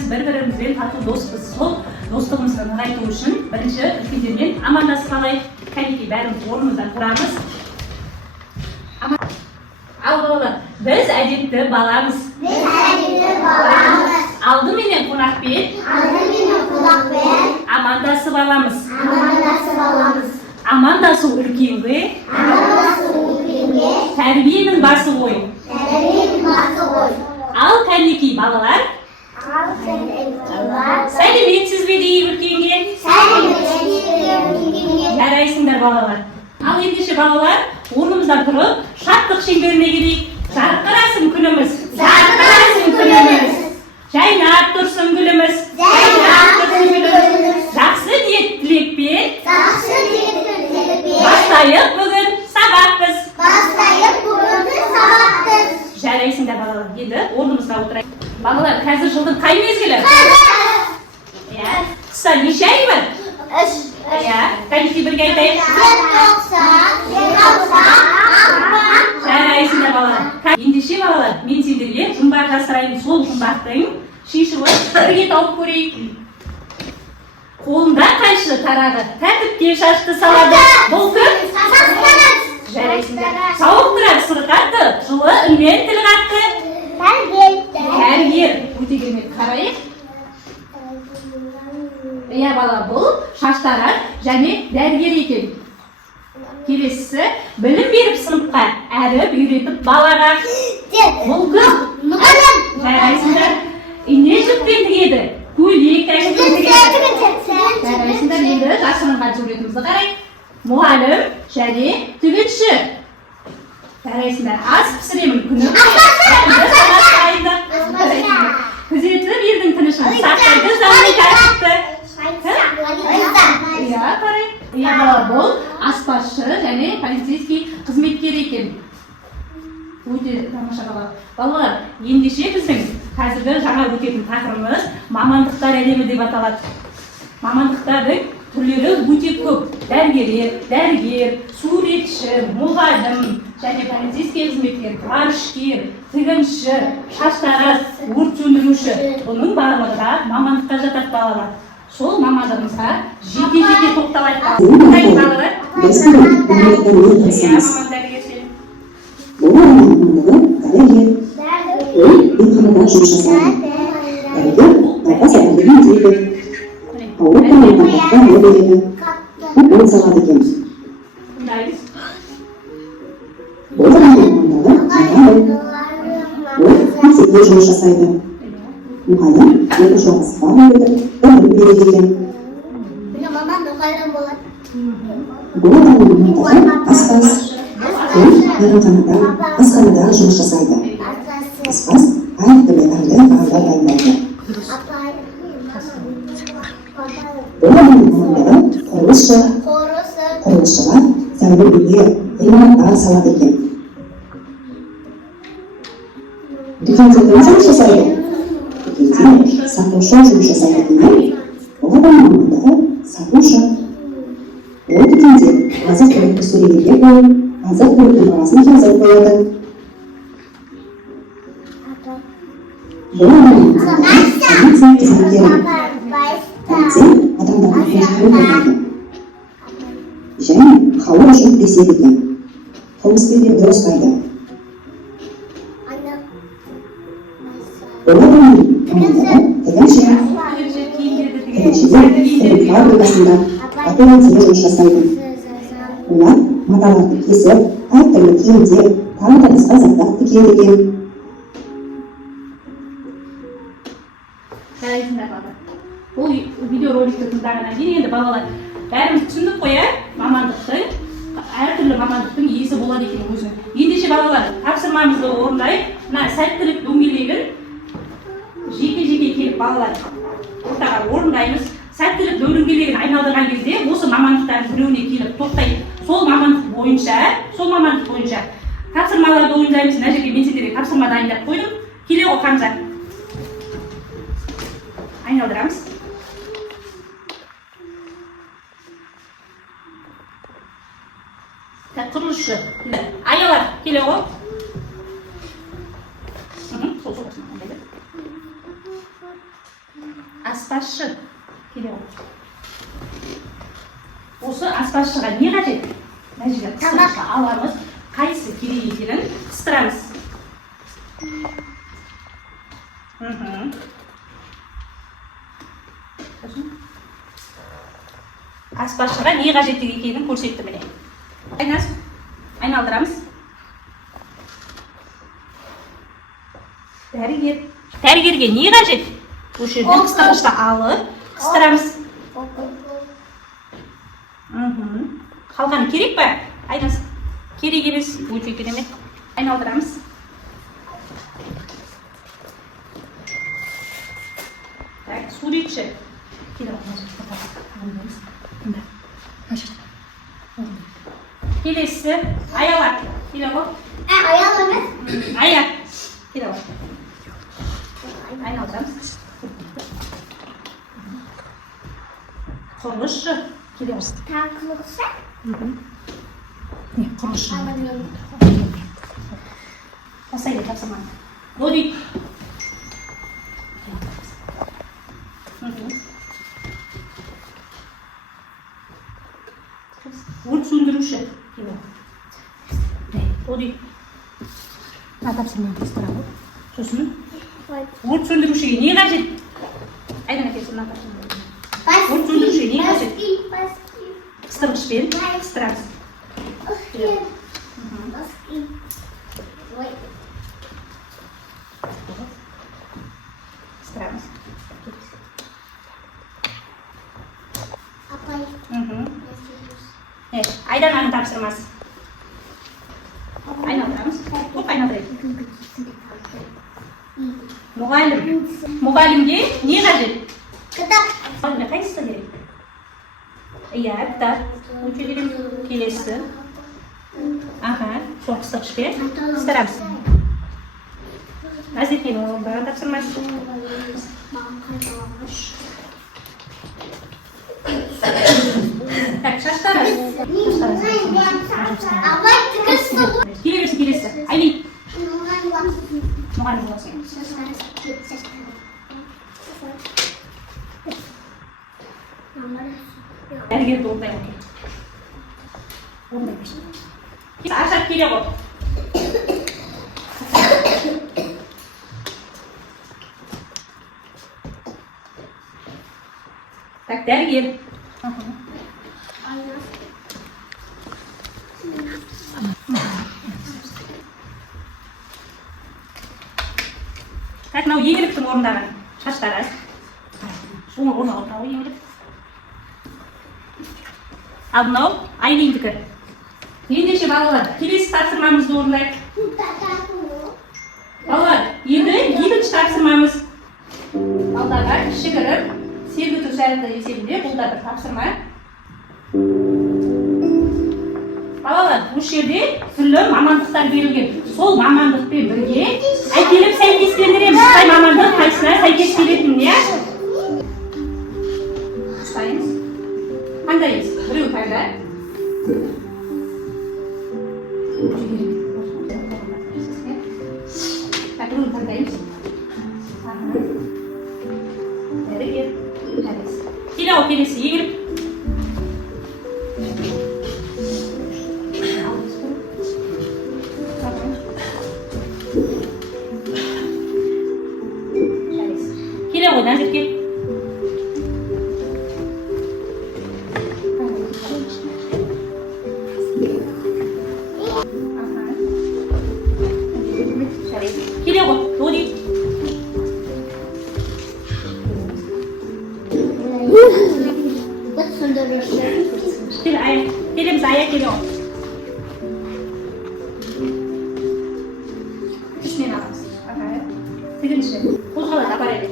бәріміз бір-бірімізбен тату доспыз. Сол достығымызды нығайту үшін бірінші үлкендермен амандасып алайық. Кәнекей бәріміз орнымыздан тұрамыз. Ал балалар, біз әдетті баламыз. Алдыменен қонақпен амандасып аламыз. Амандасу үлкенге тәрбиенің басы ғой. Ал кәнекей балалар, сәлеметсіз бе дейік үлкенге? Жарайсыңдар балалар. Ал ендеше балалар, орнымыздан тұрып, шаттық шеңберіне келейік. Жарқырасын күніміз, жайнап тұрсын гүліміз, жақсы ниет тілекпен бастайық бүгін сабақпыз. Жарайсыңдар балалар. Енді орнымызға отырайық. Балалар, қазір жылдың қай мезгілі? Қыста неше ай бар? Кәнекей бірге айтайық. Жарайсыңдар балалар. Ендеше балалар, мен сендерге жұмбақ жасырайын. Сол жұмбақтың шешуін бірге тауып көрейік. Қолында қайшы тарағы тәртіпке шашты салады. Бұл кім? Жарайсыңдар. Сауық тұрар сырқатты, жылы үнмен тіл қатты. Дәрігер. Өте керемет. Қарайық. Бала, бұл шаштарар және дәрігер екен. Келесісі, білім беріп сыныпқа, әріп үйретіп балаға. Бұл кім? Жарайсыңдар. Ине жүкпен тігеді. Көйлек әшіппен тігеді. Жарайсыңдар. Енді жасырынған суретімізді қарайық. Мұғалім және тігінші. Жарайсыңдар. Ас пісіремін күні. Күзетіп елдің тынышын сақтайды заңның тәртіпті. Балалар, бұл аспазшы және полицейский қызметкер екен. Өте тамаша балалар. Балалар, ендеше біздің қазіргі жаңа өтетін тақырыбымыз мамандықтар әлемі деп аталады. Мамандықтардың түрлері өте көп. Дәрігер, суретші, мұғалім және полицейский қызметкер, ғарышкер, тігінші, шаштараз, өрт сөндіруші. Бұның барлығы мамандыққа жатады балалар. Сол мамандығымызға жеке тоқталайық. Қай балалар? Бұл мамандығы дәрігер. Ол емханада жұмыс жасайды. Дәрігер науқас әділдігін дейді. Ауырып қалғандарға не береді? Укол салады екен. Бұл мамандығы мұғалім. Ол мектепте жұмыс жасайды. Мұғалім оқушы оқушыға білім береді екен. Бұл мамандығы аспаз. Ол асханада жұмыс жасайды. Аспаз әртүрлі тағамдар дайындайды. Бұл мамандығы құрылысшы. Құрылысшыға сәуле үйге ғимараттар салады екен. Дүкенде кім жұмыс жасайды? Дүкенде сатушы жұмыс жасайды екен. Бұл мамандығы сатушы. Ол дүкенде азық-түлікті сөрелерге қойып, азық-түліктің бағасын жазып қояды. Бұл мамандығы полиция қызметкері. Полиция адамдардың қылмыспен қорғайды. Және халық үшін күреседі екен. Қылмыскерлерді ұстайды. Бұл мамандығы тігінші. Тігіншілер кірпік фабрикасында оперативте жұмыс жасайды. Олар маталарды кесіп, әртүрлі киімдер, тағы да басқа заттар тігеді екен. Бұл видеороликті тыңдағаннан кейін енді балалар бәріміз түсіндік қой, мамандықтың, әртүрлі мамандықтың иесі болады екен өзінің. Ендеше балалар, тапсырмамызды орындайық. Мына сәттілік дөңгелегін жеке келіп балалар ортаға орындаймыз. Сәттілік дөңгелегін айналдырған кезде осы мамандықтардың біреуіне келіп тоқтайды. Сол мамандық бойынша тапсырмаларды орындаймыз. Мына жерге мен сендерге тапсырма дайындап қойдым. Келе ғой Хамза. Айналдырамыз. Құрылысшы. Аялар, келе ғой. Aspazchi kelyapti. O'sha aspazchiga ne qajat? Najla qistirishga olamiz. Qaysi kerak ekanini qistiramiz. Aspazchiga ne qajatligi ekanini ko'rsatdim mana. Aylantiramiz. Dәрігерге не қажет? O'sha yerdan qistirishda olib, qistiramiz. Qalqani kerak pa? Aynas. Kerak emas, o'cha kerak. Aylantiramiz. Tak, suretchi. Kelesi ayoq. Kelayapti. Ayoq emas. Ayoq. Kelayapti. Aylantiramiz. Qurilishi kelyapti. Taqliqsa? Ne, qurilishi. Pasayli topsaman. Bo'dik. O't söndürüşü. Bo'dik. Topsaman qistiradi. So'sini. O't söndürüşüge ne qajat? Aydan kelsin topsaman. O't söndürüşüge ne qajat? Qistirgich berib, qistiramiz. Qistiramiz. Aydan ani topshirmasi. Aylantiramiz. To'p aylantiraylik. Muallimga ne qajat? Kitob. Mana qaysisi kerak? Iya, bitta. O'sha kerak. Kelesi. Aha, so'ng qistirishga qistiramiz. Azizning o'rnidan topshirmasi. Tak, şaşlarız. Gelirse. Ayli. Muhallim olsun. Dərgər də orada yox. Orada. Aşağı geliyor. Tak, dərgər. Tak, mынау еңліктің орындары шаштары. Соны орын алып мынау еңлік. Ал мынау Айлиндікі. Ендеше балалар, келесі тапсырмамызды орындайық. Балалар, енді екінші тапсырмамыз. Балдарға кішігірім сергіту жайлы есебінде бұл да бір тапсырма. Балалар, осы жерде түрлі мамандықтар берілген. Сол мамандықпен бірге әкеліп сәйкестендіреміз. Қай мамандық қайсына сәйкес келетінін, иә? Ұстаймыз. Қандаймыз? Біреу таңда. Біреу таңдаймыз. Дәрігер. Келесі. Келесі. Егіліп. Назерке. Келе ғой, тоди. Келеміз аяқ келе ғой. Үшінен аламыз. Тігінші. Қозғалады, апарайды.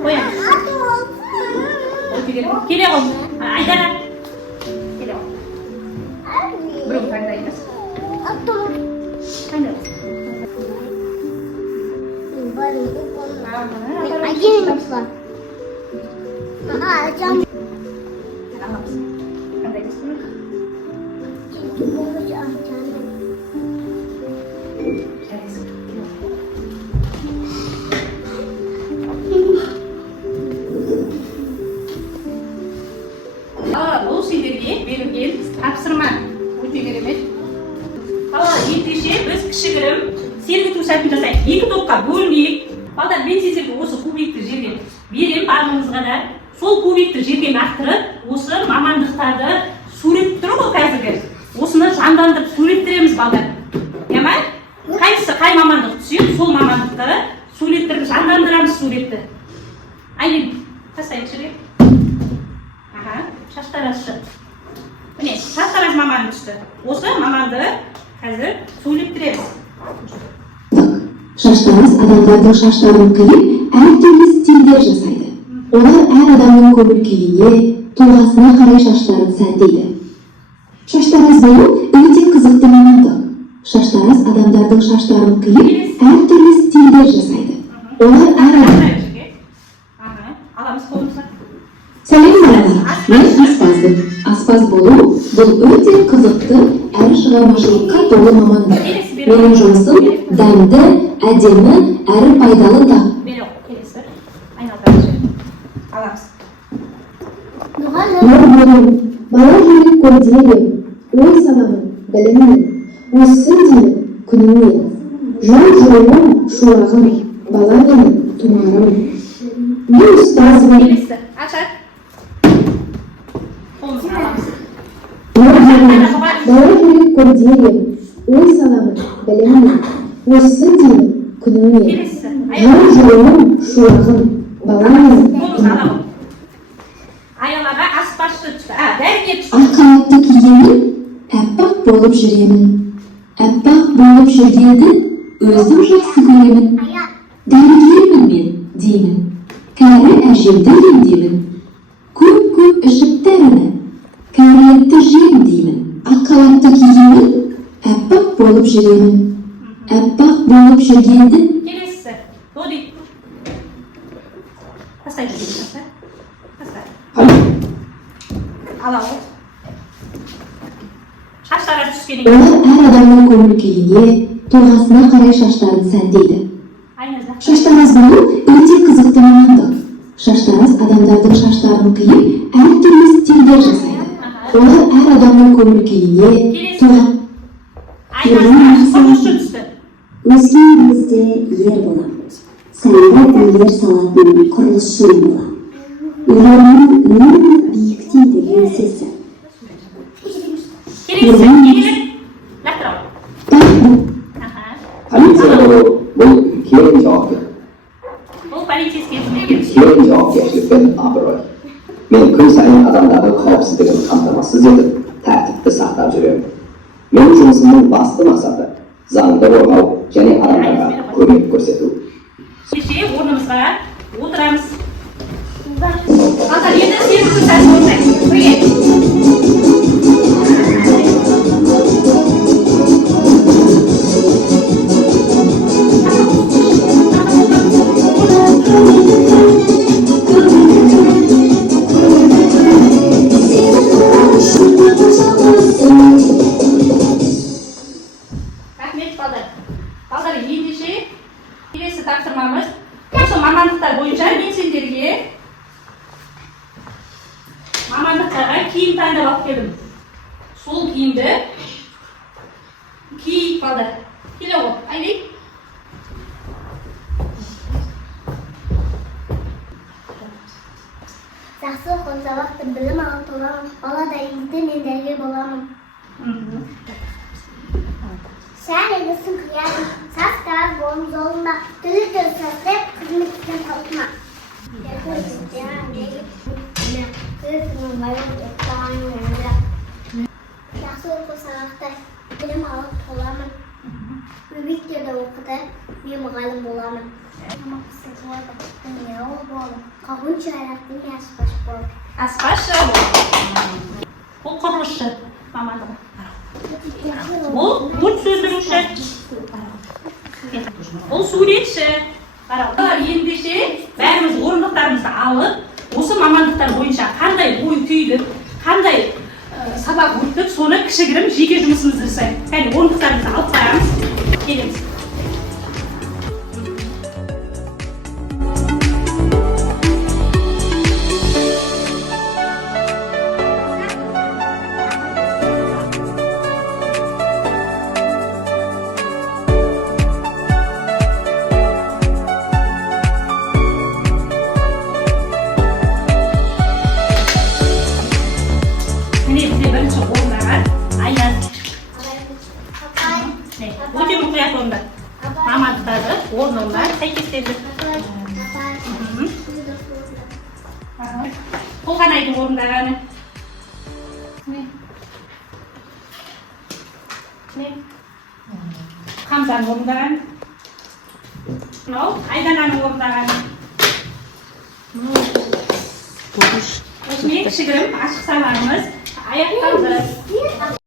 Koyalım. Келе ғой. Айдана. Келе ғой. Біреу таңдаймыз. Таңдаймыз. Аламыз. Таңдаймыз. шарпын жасайық. Екі топқа бөлінейік. Балдар, мен сіздерге осы кубикті жерге берем, барлығыңызға да. Сол кубикті жерге лақтырып, осы мамандықтарды сурет тұр ғой қазіргі. Осыны жандандырып суреттіреміз, балдар. Яма? Қайсысы қай мамандық түседі, сол мамандықты суреттіріп жандандырамыз суретті. Айнен, тастайық жерге. Шаштараз. Міне, шаштараз маманды түсті. Осы маманды қазір сөйлеттіреміз. Шаштараз адамдардың шаштарын қиып, әртүрлі стильдер жасайды. Олар әр адамның көңіл-күйіне, тұлғасына қарай шаштарын сәндейді. Шаштараз болу өте қызықты мамандық. Шаштараз адамдардың шаштарын қиып, әртүрлі стильдер жасайды. Олар әр адам... Аламыз қолымызға. Сәлем балалар, мен аспазбын. Аспаз болу бұл өте қызықты әрі шығармашылыққа толы мамандық. Менің жұмысым дәмді, әдемі әрі пайдалы да. Келесі. Айналдырып аламыз. Нұр болу, бала жүрек көрдеймін, ой санамын, біліммен, өссін деймін, күніммен. Жан жолым, шуағым, бала менің, тұмарым. Мен ұстазбын. Келесі. Ашат. Қолымызға аламыз. Бала жүрек көрдеймін, ой санамын, біліммен, өссін деймін, күніммен. Жан жолым, шуағым, бала менің, тұмарым. Аялаға аспазшы түсті. Дәрігер түсті. Ақ халатты киемін, әппақ болып жүремін. Әппақ болып жүргенді өзім жақсы көремін. Дәрігермін мен, деймін. Кәрі әжемді емдеймін. Көп ішіп дәріні. Кәрілікті жем деймін. Ақ халатты киемін, әппақ болып жүремін. Әппақ болып жүргенді... Келесі. Доди. Тастай жүрген. Алау. Шаштараз түскенен кейін. Олар әр адамның көңіл-күйіне, тұлғасына қарай шаштарын сәндейді. Шаштараз болу өте қызықты мамандық. Шаштараз адамдардың шаштарын қиып, әртүрлі стильдер жасайды. Олар әр адамның көңіл-күйіне, Құрылысшы түсті. Өскенімізде ер болам. Сәлемді үйлер салатын құрылысшы болам. Үйлерінің үнін биіктейді еңсесі. Келесі. Лақтырау. Полиция болу бұл үлкен жауапкершілік. Бұл полицейский қызметкер. Үлкен жауапкершілік пен абырой. Мен күн сайын адамдардың қауіпсіздігін қамтамасыз етіп, тәртіпті сақтап жүремін. Менің жұмысымның басты мақсаты заңды қорғау және адамдарға көмек көрсету. Кеше орнымызға отырамыз. Балдар, енді сенімді сәл орындайық. Бірге. Рахмет, балдар. Балдар, ендеше келесі тапсырмамыз осы мамандықтар бойынша мен сендерге мамандықтарға киім таңдап алып келдім. Сол киімді киіп балдар. Келе ғой, айнек. Жақсы оқып сабақты білім алып оламын. Бала да езді мен дәрігер боламын. Сән егісін қиядым, сас тараз болым жолында, түрлі сәстеп қызметтен талқыма. Жақсы оқып сабақты білім алып оламын. Бөбектерді оқыды, мен мұғалім боламын. Қағыншы аяқтың аспаш бол. Аспазшы бол. Бұл құрылысшы мамандығы. Бұл өрт сөндіруші. Бұл суретші. Ендеше бәріміз орындықтарымызды алып, осы мамандықтар бойынша қандай ой түйдік, қандай сабақ өттік, соны кішігірім жеке жұмысымызды жасайық. Кәне орындықтарымызды алып қарамыз. Келеміз. Толғанайдың орындағаны. Хамзаның орындағаны. Мынау Айдананың орындағаны. Осымен кішігірім ашық сабағымыз аяқталды.